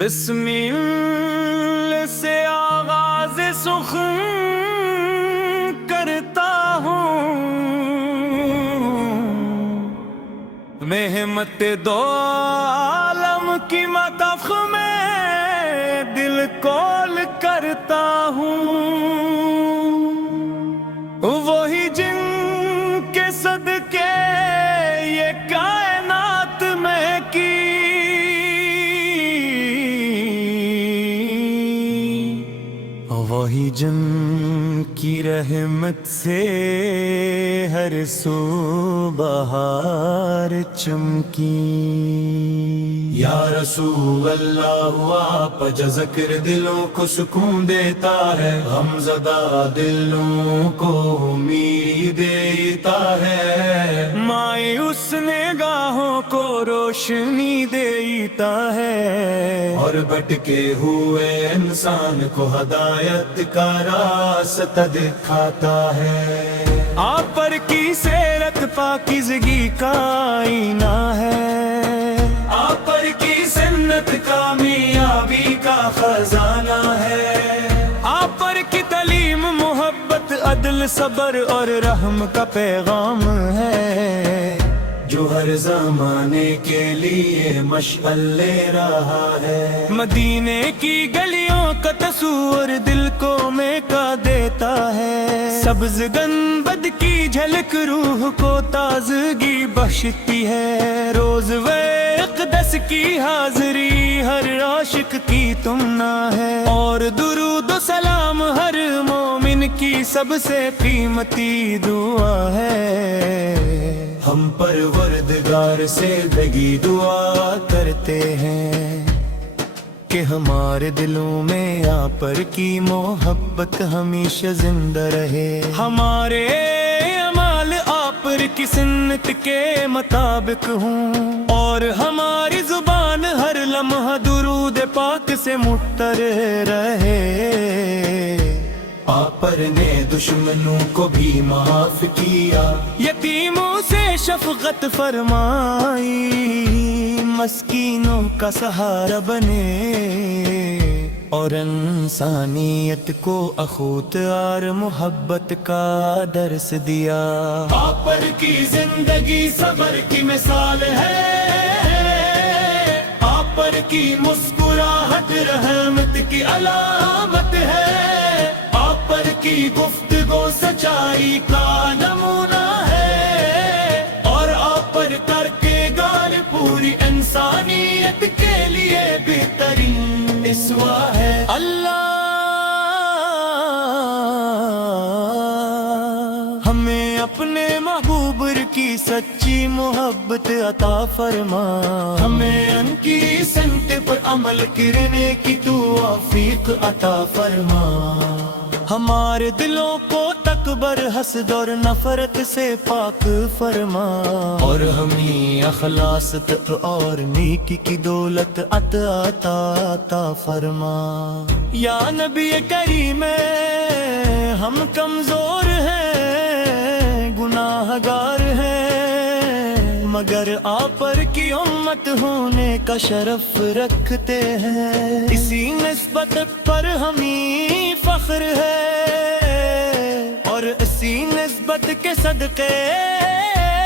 بسم سے آغاز سخن کرتا ہوں، محمت دو عالم کی مطبخ میں دل کول کرتا ہوں، وہی جن کے صدقے یہ کائنات میں کی وہی جن کی رحمت سے ہر سو بہار چمکی۔ یا رسول اللہ آپ کا ذکر دلوں کو سکون دیتا ہے، غم زدہ دلوں کو امید دیتا ہے، مایوس نگاہوں کو روشنی دیتا ہے، اور بھٹکے ہوئے انسان کو ہدایت کا راستہ دکھاتا ہے۔ آپ پر کی سیرت پاکیزگی کا آئینہ ہے، آپ پر کی سنت کامیابی کا خزانہ ہے، آپ پر کی تعلیم محبت عدل صبر اور رحم کا پیغام ہے، جو ہر زمانے کے لیے مشعل لے رہا ہے۔ مدینے کی گلیوں کا تصور دل کو مہکا دیتا ہے، سبز گنبد کی جھلک روح کو تازگی بخشتی ہے، روز اقدس کی حاضری ہر عاشق کی تمنا ہے، اور درود و سلام ہر مومن کی سب سے قیمتی دعا ہے۔ ہم پروردگار سے لگی دعا کرتے ہیں کہ ہمارے دلوں میں آپ پر کی محبت ہمیشہ زندہ رہے، ہمارے اعمال آپ پر کی سنت کے مطابق ہوں، اور ہماری زبان ہر لمحہ درود پاک سے مٹر رہے۔ آپ پر نے دشمنوں کو بھی معاف کیا، یتیموں سے شفقت فرمائی، مسکینوں کا سہارا بنے، اور انسانیت کو اخوت اور محبت کا درس دیا۔ آپ پر کی زندگی صبر کی مثال ہے، آپ پر کی مسکراہٹ رحمت کی علامت ہے، آپ پر کی گفتگو سچائی کا نمونہ ہے، اور آپ پر کر کے گار پوری انسانیت کے لیے بہترین اسوا ہے۔ اللہ ہمیں اپنے محبوب کی سچی محبت عطا فرما، ہمیں ان کی سنت پر عمل کرنے کی توفیق عطا فرما، ہمارے دلوں کو تکبر حسد اور نفرت سے پاک فرما، اور ہمیں اخلاص اور نیکی کی دولت عطا فرما۔ یا نبی کریم ہم کمزور ہیں، گناہ گار ہیں، مگر آپ پر کی امت ہونے کا شرف رکھتے ہیں، اسی نسبت پر ہمیں فخر ہے، اور اسی نسبت کے صدقے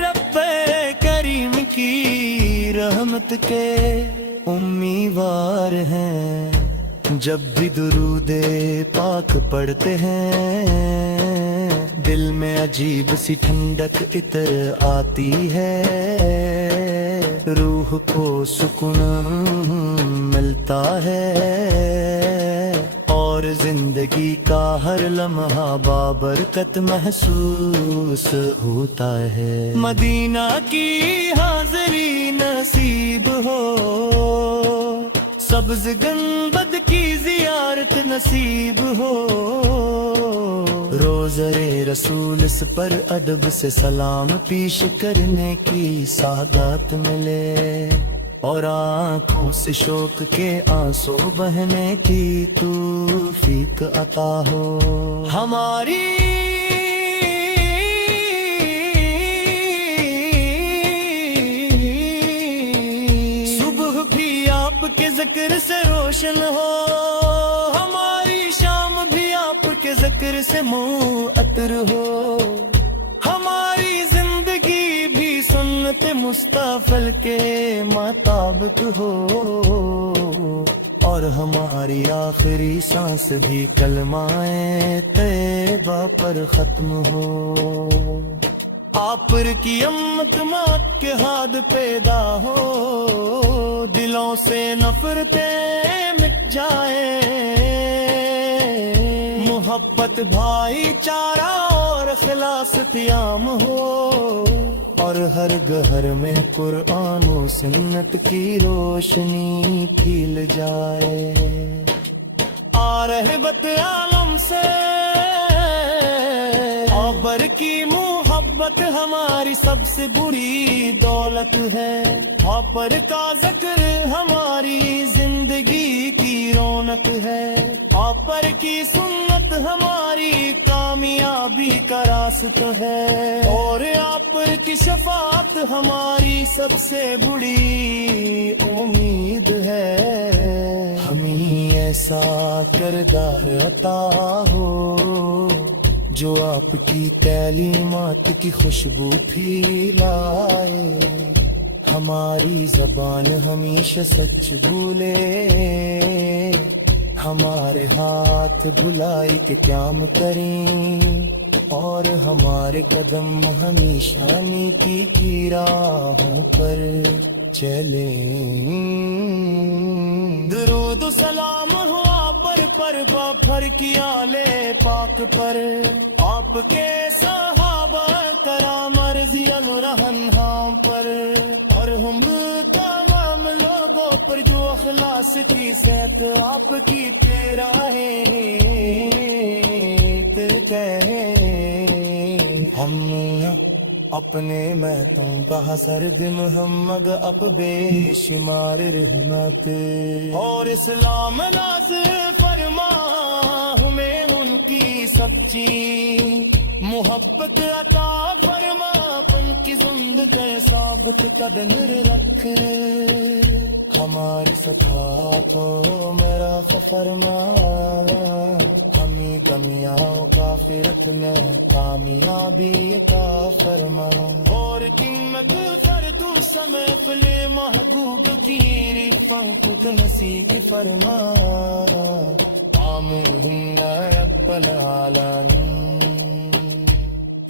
رب کریم کی رحمت کے امیدوار ہیں۔ جب بھی درود پاک پڑھتے ہیں دل میں عجیب سی ٹھنڈک عطر آتی ہے، روح کو سکون ملتا ہے، اور زندگی کا ہر لمحہ بابرکت محسوس ہوتا ہے۔ مدینہ کی حاضری نصیب ہو، سبز گنبد کی زیارت نصیب ہو، روزے رسول اس پر ادب سے سلام پیش کرنے کی سعادت ملے، اور آنکھوں سے شوق کے آنسو بہنے کی توفیق عطا ہو۔ ہماری صبح بھی آپ آپ کے ذکر سے روشن ہو، ہماری شام بھی آپ کے ذکر سے معطر ہو، ہماری زندگی بھی سنت مصطفی کے مطابق ہو، اور ہماری آخری سانس بھی کلمہ طیبہ پر ختم ہو۔ آپ پر کی امت مات کے ہاتھ پیدا ہو، دلوں سے نفرتیں مٹ جائیں، محبت بھائی چارہ اور اخلاص قیام ہو، اور ہر گھر میں قرآن و سنت کی روشنی پھیل جائے۔ آ رہبت عالم سے آبر کی محبت ہماری سب سے بری دولت ہے، آپر کا ذکر ہماری زندگی کی رونق ہے، آپر کی سنت ہماری کامیابی کا راستہ ہے، اور آپر کی شفاعت ہماری سب سے بڑی امید ہے۔ ہمیں ایسا کردار عطا ہو جو آپ کی تعلیمات کی خوشبو پھیلائے، ہماری زبان ہمیشہ سچ بولے، ہمارے ہاتھ بھلائی کے کام کریں، اور ہمارے قدم ہمیشہ نیکی کی راہوں پر چلیں۔ درود و سلام ہو آپ پر بھر کی آل پاک پر، آپ کے صحابہ کرام رضی اللہ عنہم پر، اور ہم تمام لوگوں پر جو اخلاص کی صحت آپ کی تیرا ہے، ہم اپنے میں تم کا حسرد محمد اپ بے شمار رحمت، اور اسلام ناز فرما ہمیں ان کی سچی محبت عطا فرما، پن کی زندگی ثابت قدم رکھ، ہماری صفات و میرا فرما، ہمیں کمیاں کافرت میں کامیابی کا فرما، اور قیمت کر تو سمے پلے محبوب کی رفت نصیب فرما، آمین یا رب العالمین،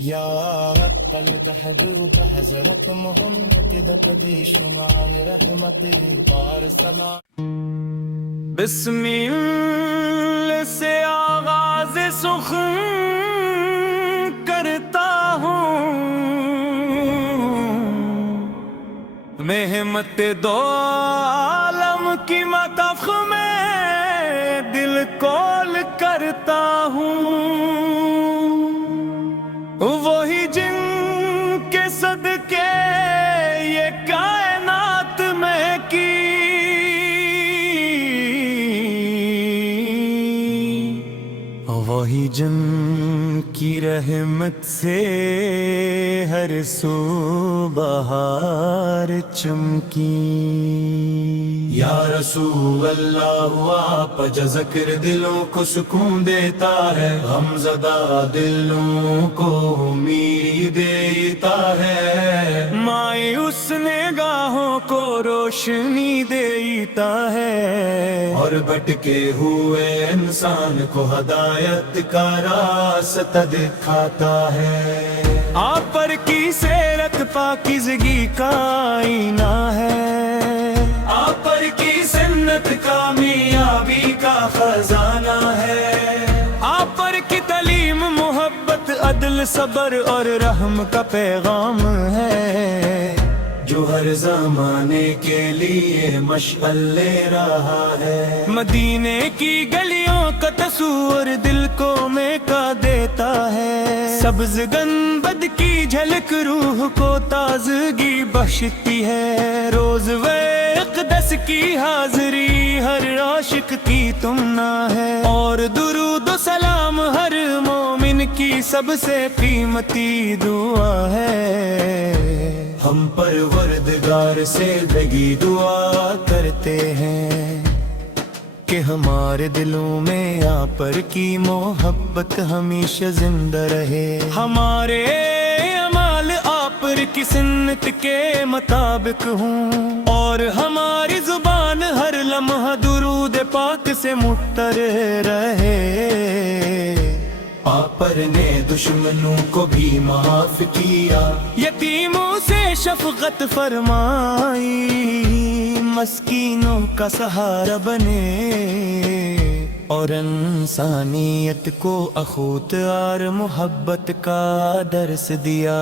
یا اقل دہد حضرت محمد دقدی شمار رحمت بار سلام۔ بسم سے آغاز سخن کرتا ہوں، محمت دو عالم کی مطبخ میں دل کول کرتا ہوں، وہی جن کے صدقے یہ کائنات میں کی، وہی جن کی رحمت سے ہر سو بہار چمکی۔ یا رسول اللہ آپ کا ذکر دلوں کو سکون دیتا ہے، غمزدہ دلوں کو امید دیتا ہے، مایوس نگاہوں کو روشنی دیتا ہے، اور بھٹکے ہوئے انسان کو ہدایت کا راستہ دکھاتا ہے۔ آپ پر کی سیرت پاکیزگی کا آئینہ ہے، آپ پر کی سنت کامیابی کا خزانہ ہے، آپ پر کی تعلیم محبت عدل صبر اور رحم کا پیغام ہے، جو ہر زمانے کے لیے مشعل لے رہا ہے، مدینے کی گلیوں کا تصور دل کو میکا دیتا ہے، سبز گنبد کی جھلک روح کو تازگی بخشتی ہے، روز اقدس کی حاضری ہر عاشق کی تمنا ہے، اور درود و سلام ہر مومن کی سب سے قیمتی دعا ہے، ہم پروردگار سے لگی دعا کرتے ہیں کہ ہمارے دلوں میں آپ پر کی محبت ہمیشہ زندہ رہے، ہمارے اعمال آپ پر کی سنت کے مطابق ہوں، اور ہماری زبان ہر لمحہ درود پاک سے متر رہے۔ آپ پر نے دشمنوں کو بھی معاف کیا، یتیموں سے شفقت فرمائی، مسکینوں کا سہارا بنے، اور انسانیت کو اخوت اور محبت کا درس دیا۔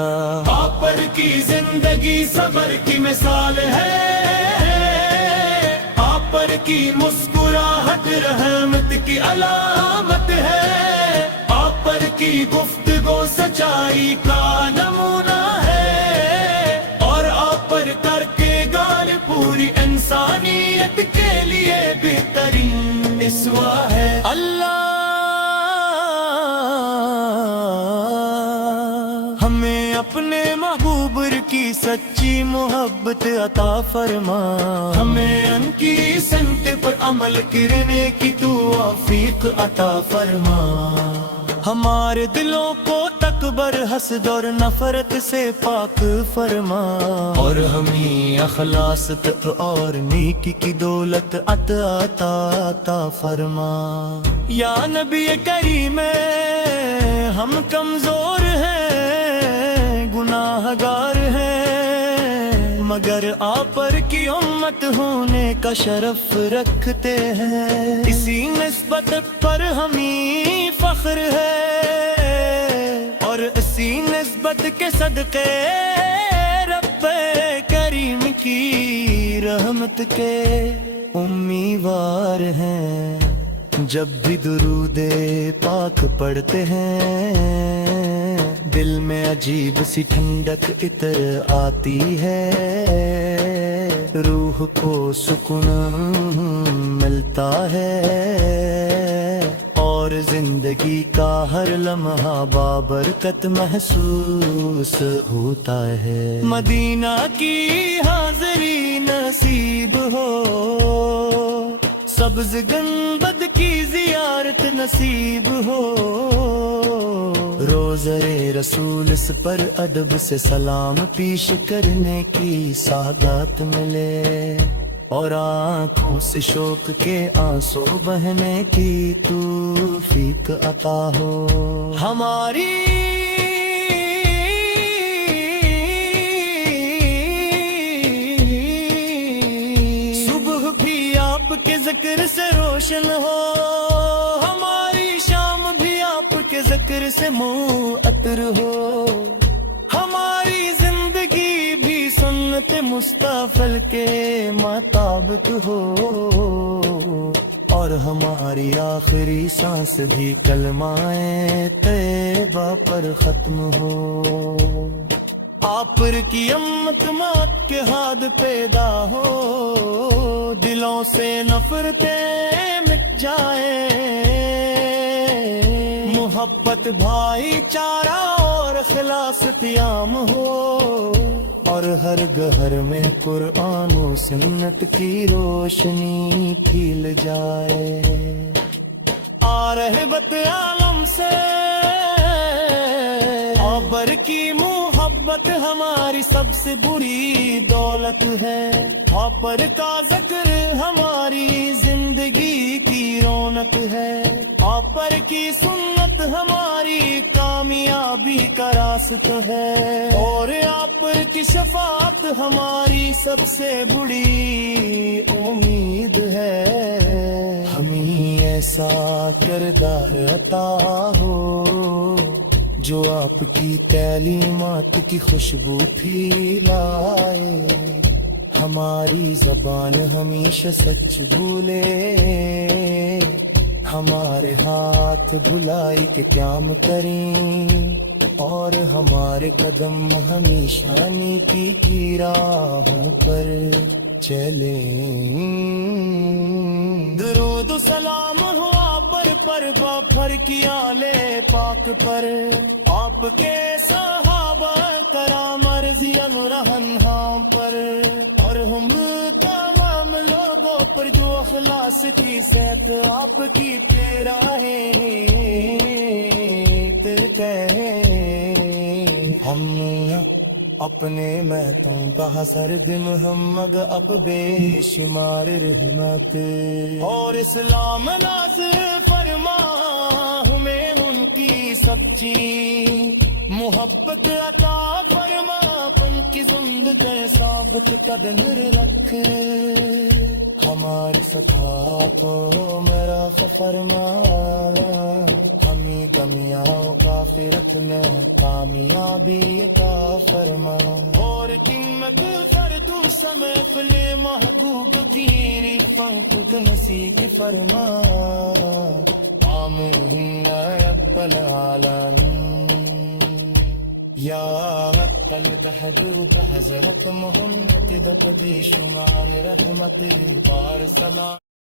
آپ پر کی زندگی صبر کی مثال ہے، آپ پر کی مسکراہٹ رحمت کی علامت ہے، آپ پر کی گفتگو سچائی کا نمونہ ہے، اور آپ پر کر کے گال پوری انسانیت کے لیے بہترین اسوا ہے۔ اللہ ہمیں اپنے محبوب کی سچی محبت عطا فرما، ہمیں ان کی سنت پر عمل کرنے کی توفیق عطا فرما، ہمارے دلوں کو تکبر حسد اور نفرت سے پاک فرما، اور ہمیں اخلاص اور نیکی کی دولت عطا فرما۔ یا نبی کریم ہم کمزور ہیں، گناہ گار ہیں، مگر آپ پر کی امت ہونے کا شرف رکھتے ہیں، اسی نسبت پر ہمیں فخر ہے، اور اسی نسبت کے صدقے رب کریم کی رحمت کے امیدوار ہیں۔ جب بھی درود پاک پڑھتے ہیں دل میں عجیب سی ٹھنڈک عطر آتی ہے، روح کو سکون ملتا ہے، اور زندگی کا ہر لمحہ بابرکت محسوس ہوتا ہے۔ مدینہ کی حاضری نصیب ہو، سبز گنبد کی زیارت نصیب ہو، روزے رسول اس پر ادب سے سلام پیش کرنے کی سعادت ملے، اور آنکھوں سے شوق کے آنسو بہنے کی توفیق عطا ہو۔ ہماری صبح بھی آپ کے ذکر سے روشن ہو، ہماری شام بھی آپ کے ذکر سے معطر ہو، ہماری زندگی بھی سنت مصطفی کے مطابق ہو، اور ہماری آخری سانس بھی کلمہ طیبہ پر ختم ہو۔ آپ پر کی امت موت کے ہاتھ پیدا ہو، دلوں سے نفرتیں مٹ جائیں، محبت بھائی چارہ اور اخلاص قیام ہو، اور ہر گھر میں قرآن و سنت کی روشنی پھیل جائے۔ آ رحمت عالم سے آبر کی محبت ہماری سب سے بڑی دولت ہے، آپر کا ذکر ہماری زندگی کی رونق ہے، آپر کی سنت ہماری کامیابی کا راستہ ہے، اور آپر کی شفاعت ہماری سب سے بڑی امید ہے۔ ہمیں ایسا کردار عطا ہو جو آپ کی تعلیمات کی خوشبو پھیلائے، ہماری زبان ہمیشہ سچ بولے، ہمارے ہاتھ دھلائی کے قیام کریں، اور ہمارے قدم ہمیشہ نیکی کی راہوں پر چلیں۔ درود و سلام ہو آپ پر پر بفر کیا لے پاک پر آپ کے صحابہ کرام مرضی رہن ہاں پر اور ہم تمام لوگوں پر جو اخلاص کی صحت آپ کی تیرا ہے ہم اپنے محتوں کا حسر دم محمد اپ بے شمار رحمت اور اسلام ناز فرما ہمیں ان کی سچی محبت عطا فرما پن کی زندگی ثابت قدم رکھ ہماری سطح کو میرا فرما ہمیں کمیاں کافرت میں کامیابی عطا فرما اور قیمت کر تو محفل محبوب کی رفعت نصیب فرما آمین یا رب العالمین یا قل بحضر بحضرت محمد دقدی شمار رحمت بار سلام